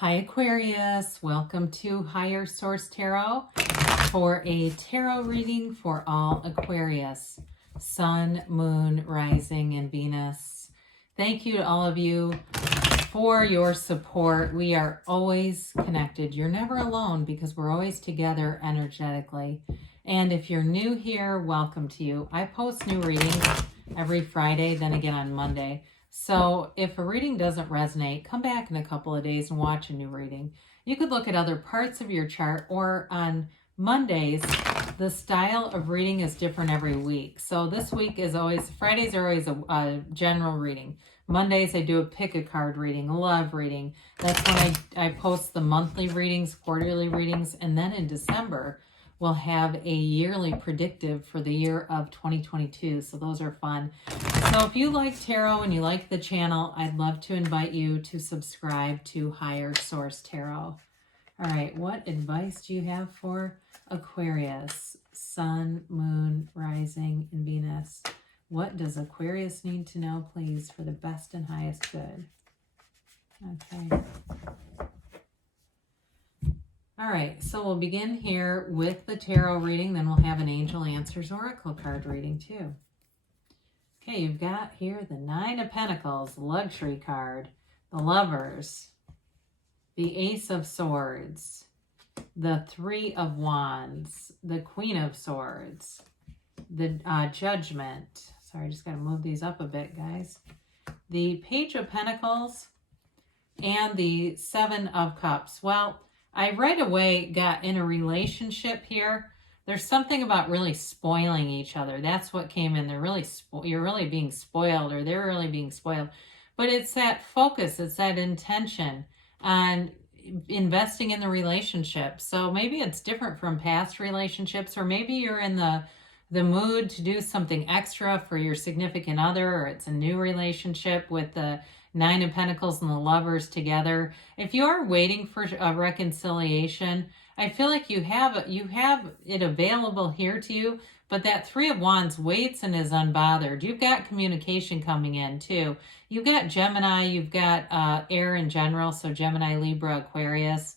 Hi Aquarius, welcome to Higher Source Tarot for a tarot reading for all Aquarius, Sun, Moon, Rising, and Venus. Thank you to all of you for your support. We are always connected. You're never alone because we're always together energetically. And if you're new here, welcome to you. I post new readings every Friday, then again on Monday. So if a reading doesn't resonate, come back in a couple of days and watch a new reading. You could look at other parts of your chart, or on Mondays, the style of reading is different every week. So this week is always, Fridays are always a general reading. Mondays, I do a pick a card reading, a love reading. That's when I post the monthly readings, quarterly readings, and then in December, we'll have a yearly predictive for the year of 2022. So those are fun. So if you like tarot and you like the channel, I'd love to invite you to subscribe to Higher Source Tarot. All right, what advice do you have for Aquarius, Sun, Moon, Rising, and Venus? What does Aquarius need to know, please, for the best and highest good? Okay. All right, so we'll begin here with the tarot reading, then we'll have an Angel Answers Oracle card reading too. Okay, you've got here the Nine of Pentacles, Luxury card, the Lovers, the Ace of Swords, the Three of Wands, the Queen of Swords, the Judgment. Sorry, I just got to move these up a bit, guys. The Page of Pentacles and the Seven of Cups. Well, I right away got in a relationship here. There's something about really spoiling each other. That's what came in. They're really you're really being spoiled, or they're really being spoiled. But it's that focus, it's that intention on investing in the relationship. So maybe it's different from past relationships, or maybe you're in the mood to do something extra for your significant other, or it's a new relationship with the Nine of Pentacles and the Lovers together. If you are waiting for a reconciliation, I feel like you have it available here to you, but that Three of Wands waits and is unbothered. You've got communication coming in too. You've got Gemini, you've got air in general, so Gemini, Libra, Aquarius.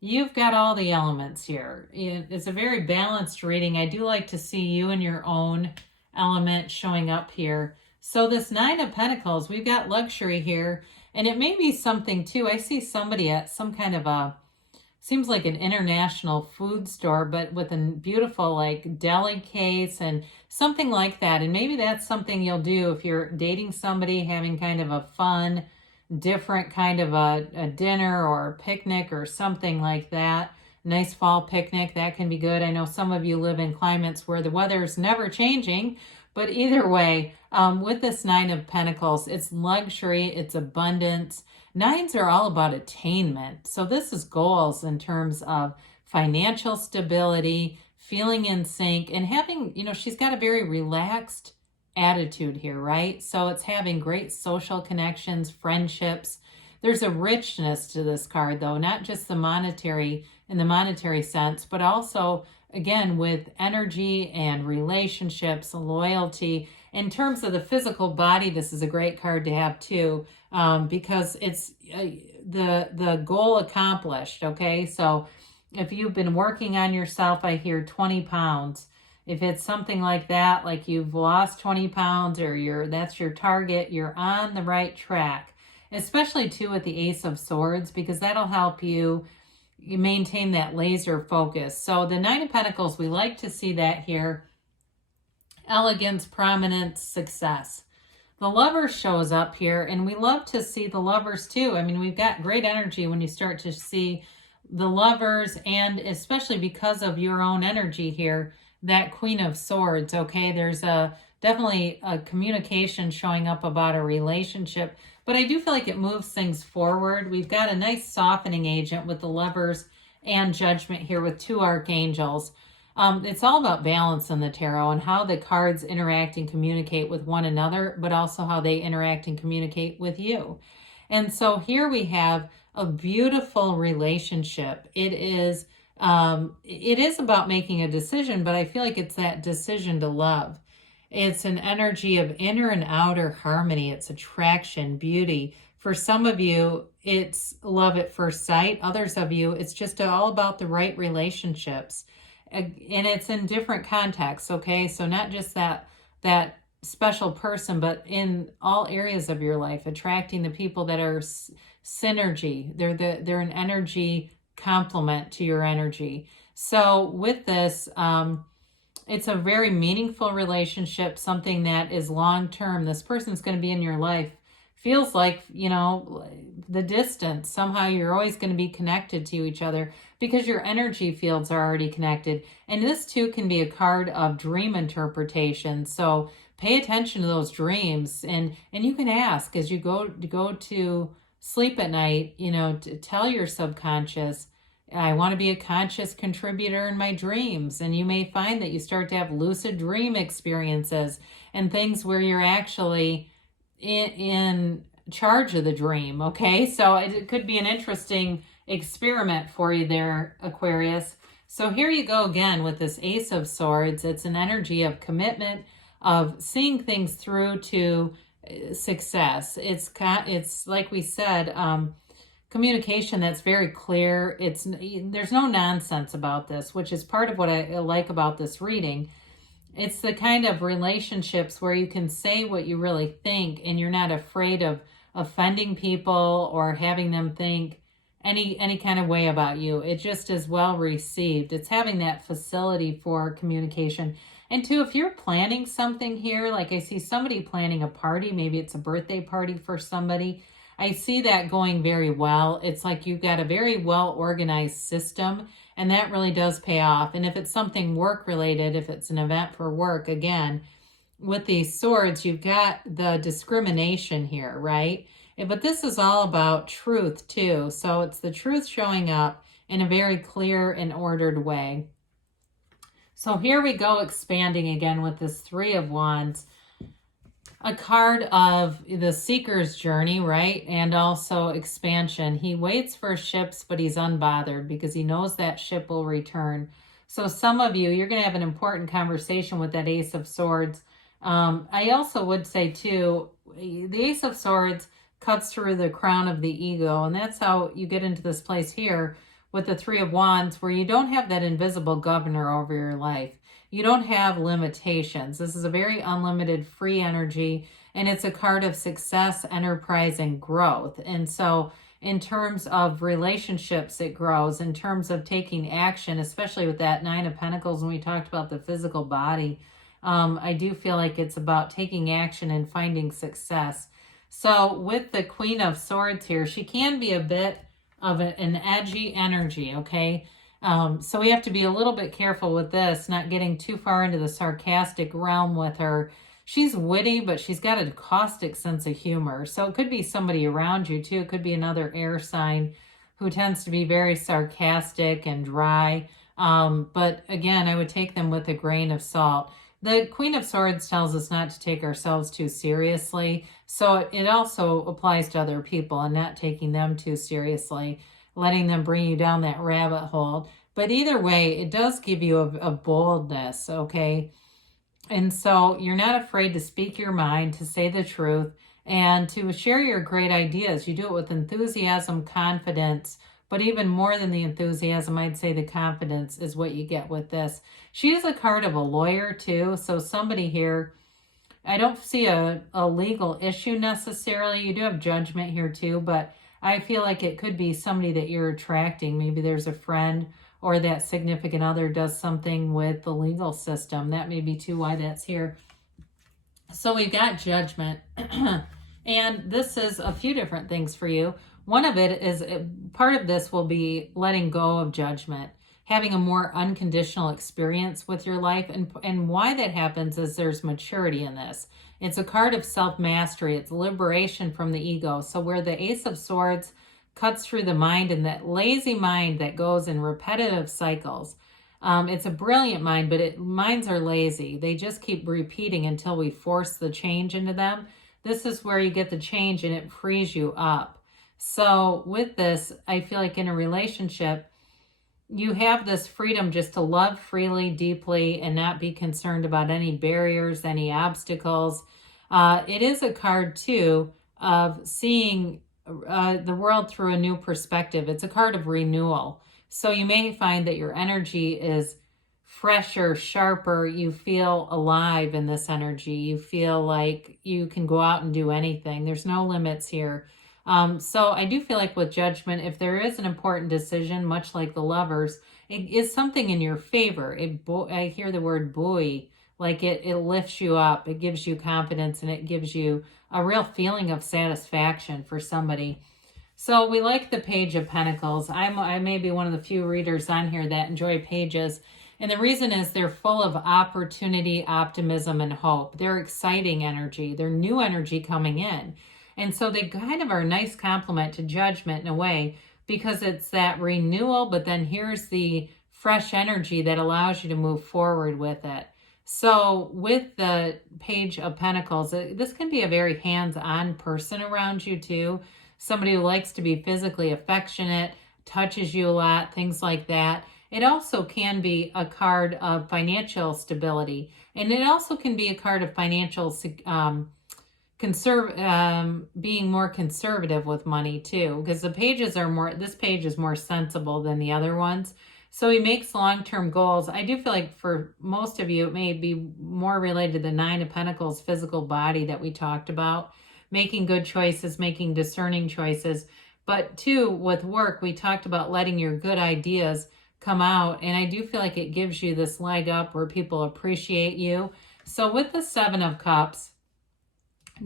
You've got all the elements here. It's a very balanced reading. I do like to see you in your own element showing up here. So this Nine of Pentacles, we've got luxury here, and it may be something too. I see somebody at some kind of a, seems like an international food store, but with a beautiful like deli case and something like that. And maybe that's something you'll do if you're dating somebody, having kind of a fun, different kind of a dinner or a picnic or something like that. Nice fall picnic, that can be good. I know some of you live in climates where the weather is never changing, but either way, with this Nine of Pentacles, it's luxury, it's abundance. Nines are all about attainment. So this is goals in terms of financial stability, feeling in sync, and having, she's got a very relaxed attitude here, right? So it's having great social connections, friendships. There's a richness to this card, though, not just the monetary in the monetary sense, but also, again, with energy and relationships, loyalty. In terms of the physical body, this is a great card to have too, because it's the goal accomplished, okay? So if you've been working on yourself, I hear 20 pounds. If it's something like that, like you've lost 20 pounds or that's your target, you're on the right track, especially too with the Ace of Swords, because that'll help you maintain that laser focus. So the Nine of Pentacles, we like to see that here. Elegance, prominence, success. The Lovers shows up here, and we love to see the Lovers too. I mean, we've got great energy when you start to see the Lovers, and especially because of your own energy here, that Queen of Swords, okay? There's definitely a communication showing up about a relationship, but I do feel like it moves things forward. We've got a nice softening agent with the Lovers and Judgment here with two archangels. It's all about balance in the tarot and how the cards interact and communicate with one another, but also how they interact and communicate with you. And so here we have a beautiful relationship. It is about making a decision, but I feel like it's that decision to love. It's an energy of inner and outer harmony. It's attraction, beauty, For some of you, it's love at first sight. Others of you, it's just all about the right relationships. And it's in different contexts, okay? So not just that special person, but in all areas of your life, attracting the people that are synergy. They're an energy complement to your energy. So with this, it's a very meaningful relationship, something that is long-term. This person's going to be in your life. Feels like, you know, the distance. Somehow you're always going to be connected to each other because your energy fields are already connected. And this too can be a card of dream interpretation. So pay attention to those dreams, and you can ask as you go to sleep at night, you know, to tell your subconscious, I want to be a conscious contributor in my dreams. And you may find that you start to have lucid dream experiences and things where you're actually in charge of the dream, okay? So it could be an interesting experiment for you there, Aquarius. So here you go again with this Ace of Swords. It's an energy of commitment, of seeing things through to success. It's like we said, communication that's very clear. There's no nonsense about this, which is part of what I like about this reading. It's the kind of relationships where you can say what you really think and you're not afraid of offending people or having them think any kind of way about you. It just is well received. It's having that facility for communication. And two, if you're planning something here, like I see somebody planning a party, maybe it's a birthday party for somebody, I see that going very well. It's like you've got a very well-organized system, and that really does pay off. And if it's something work-related, if it's an event for work, again, with these swords, you've got the discrimination here, right? But this is all about truth, too. So it's the truth showing up in a very clear and ordered way. So here we go, expanding again with this Three of Wands. A card of the seeker's journey, right? And also expansion. He waits for ships, but he's unbothered because he knows that ship will return. So some of you, you're going to have an important conversation with that Ace of Swords. I also would say, too, the Ace of Swords cuts through the crown of the ego. And that's how you get into this place here with the Three of Wands, where you don't have that invisible governor over your life. You don't have limitations. This is a very unlimited free energy, and it's a card of success, enterprise, and growth. And so in terms of relationships, it grows. In terms of taking action, especially with that Nine of Pentacles, when we talked about the physical body, I do feel like it's about taking action and finding success. So with the Queen of Swords here, she can be a bit of an edgy energy, okay? So we have to be a little bit careful with this, not getting too far into the sarcastic realm with her. She's witty, but she's got a caustic sense of humor. So it could be somebody around you, too. It could be another air sign who tends to be very sarcastic and dry. But again, I would take them with a grain of salt. The Queen of Swords tells us not to take ourselves too seriously. So it also applies to other people and not taking them too seriously, letting them bring you down that rabbit hole. But either way, it does give you a boldness, okay? And so you're not afraid to speak your mind, to say the truth, and to share your great ideas. You do it with enthusiasm, confidence, but even more than the enthusiasm, I'd say the confidence is what you get with this. She is a card of a lawyer, too. So somebody here, I don't see a legal issue necessarily. You do have judgment here, too, but I feel like it could be somebody that you're attracting. Maybe there's a friend or that significant other does something with the legal system. That may be too why that's here. So we've got judgment. And this is a few different things for you. One of it is, part of this will be letting go of judgment, having a more unconditional experience with your life. And why that happens is there's maturity in this. It's a card of self-mastery. It's liberation from the ego. So where the Ace of Swords cuts through the mind, and that lazy mind that goes in repetitive cycles. It's a brilliant mind, but minds are lazy. They just keep repeating until we force the change into them. This is where you get the change and it frees you up. So with this, I feel like in a relationship, you have this freedom just to love freely, deeply, and not be concerned about any barriers, any obstacles. It is a card, too, of seeing the world through a new perspective. It's a card of renewal. So you may find that your energy is fresher, sharper. You feel alive in this energy. You feel like you can go out and do anything. There's no limits here. So I do feel like with Judgment, if there is an important decision, much like the Lovers, it is something in your favor. I hear the word buoy, like it lifts you up. It gives you confidence, and it gives you a real feeling of satisfaction for somebody. So we like the Page of Pentacles. I may be one of the few readers on here that enjoy pages. And the reason is they're full of opportunity, optimism, and hope. They're exciting energy. They're new energy coming in. And so they kind of are a nice complement to Judgment in a way, because it's that renewal, but then here's the fresh energy that allows you to move forward with it. So with the Page of Pentacles, this can be a very hands-on person around you too. Somebody who likes to be physically affectionate, touches you a lot, things like that. It also can be a card of financial stability. And it also can be a card of financial being more conservative with money too, because the pages are more, this page is more sensible than the other ones. So he makes long-term goals. I do feel like for most of you, it may be more related to the Nine of Pentacles physical body that we talked about, making good choices, making discerning choices. But too, with work, we talked about letting your good ideas come out. And I do feel like it gives you this leg up where people appreciate you. So with the Seven of Cups,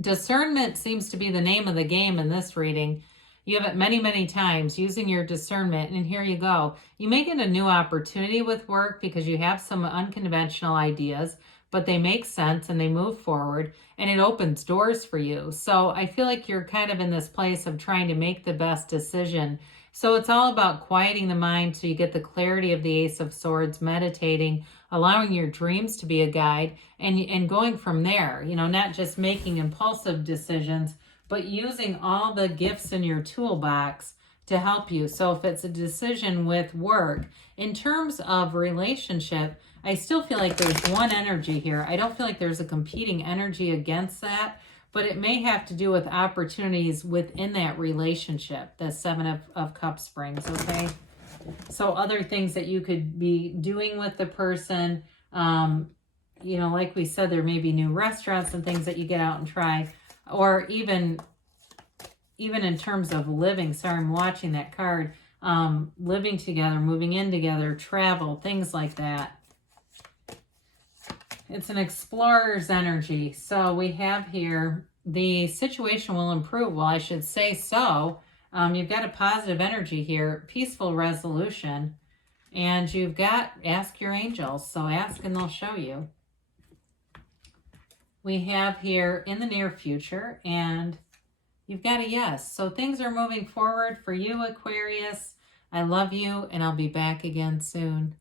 discernment seems to be the name of the game in this reading. You have it many, many times, using your discernment. And here you go. You may get a new opportunity with work because you have some unconventional ideas, but they make sense and they move forward, and it opens doors for you. So I feel like you're kind of in this place of trying to make the best decision. So it's all about quieting the mind so you get the clarity of the Ace of Swords, meditating, allowing your dreams to be a guide, and going from there, you know, not just making impulsive decisions, but using all the gifts in your toolbox to help you. So if it's a decision with work, in terms of relationship, I still feel like there's one energy here. I don't feel like there's a competing energy against that, but it may have to do with opportunities within that relationship, the Seven of Cups brings, okay? So other things that you could be doing with the person, you know, like we said, there may be new restaurants and things that you get out and try, or even in terms of living. Sorry, I'm watching that card. Living together, moving in together, travel, things like that. It's an explorer's energy. So we have here, the situation will improve. Well, I should say so. You've got a positive energy here, peaceful resolution, and you've got ask your angels. So ask and they'll show you. We have here in the near future, and you've got a yes. So things are moving forward for you, Aquarius. I love you, and I'll be back again soon.